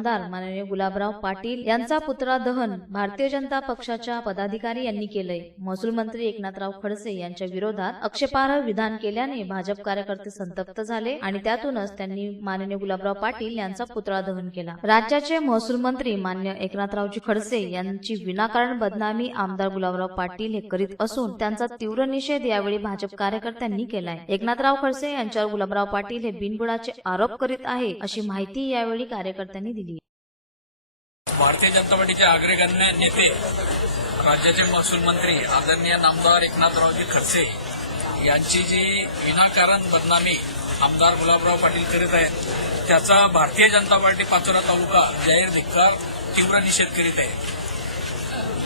आमदार माननीय गुलाबराव पाटील यांचा पुतळा दहन भारतीय जनता पक्षाच्या पदाधिकारी यांनी केलंय. महसूल मंत्री एकनाथराव खडसे यांच्या विरोधात आक्षेपार्ह विधान केल्याने भाजप कार्यकर्ते संतप्त झाले आणि त्यातूनच त्यांनी माननीय गुलाबराव पाटील यांचा पुतळा दहन केला. राज्याचे महसूल मंत्री मान्य एकनाथरावजी खडसे यांची विनाकारण बदनामी आमदार गुलाबराव पाटील हे करीत असून त्यांचा तीव्र निषेध यावेळी भाजप कार्यकर्त्यांनी केलाय. एकनाथराव खडसे यांच्यावर गुलाबराव पाटील हे बिनबुडाचे आरोप करीत आहे अशी माहिती यावेळी कार्यकर्त्यांनी दिली. भारतीय जनता पार्टीचे अग्रगण्य नेते राज्याचे महसूल मंत्री आदरणीय नामदार एकनाथरावजी खडसे यांची जी विनाकारण बदनामी आमदार गुलाबराव पाटील करीत आहेत त्याचा भारतीय जनता पार्टी पाचोरा तालुका जाहीर धिक्कार तीव्र निषेध करीत आहे.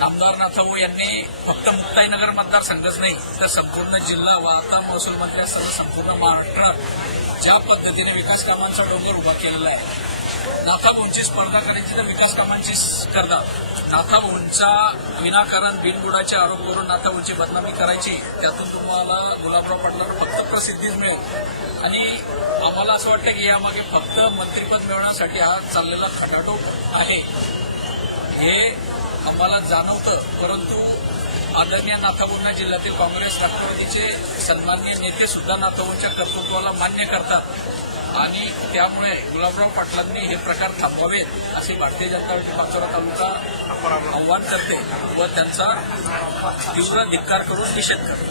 आमदार नाथाभाऊ यांनी फक्त मुक्ताईनगर मतदारसंघच नाही तर संपूर्ण जिल्हा व आता महसूल मंत्र्यासह संपूर्ण महाराष्ट्रात ज्या पद्धतीने विकास कामांचा डोंगर उभा केलेला आहे. नाथाभाऊंची स्पर्धा करायची तर विकास कामांची स्पर्धा. नाथाभाऊंचा विनाकारण बिनबुडाचे आरोप करून नाथाभाऊंची बदनामी करायची त्यातून तुम्हाला गुलाबराव पाटलांना फक्त प्रसिद्धीच मिळेल. आणि आम्हाला असं वाटतं की यामागे फक्त मंत्रिपद मिळवण्यासाठी हा चाललेला खटाटोप आहे. हे आम्हाला जाणवतं परंतु आदरणीय नाथाभाऊंना जिल्ह्यातील काँग्रेस राष्ट्रवादीचे सन्माननीय नेते सुद्धा नाथाबूंच्या कर्तृत्वाला मान्य करतात. आणि त्यामुळे गुलाबराव पाटलांनी हे प्रकार थांबवावेत असे भारतीय जनता पार्टी पाचोरा तालुका आव्हान करते व त्यांचा तीव्र धिक्कार करून निषेध करते.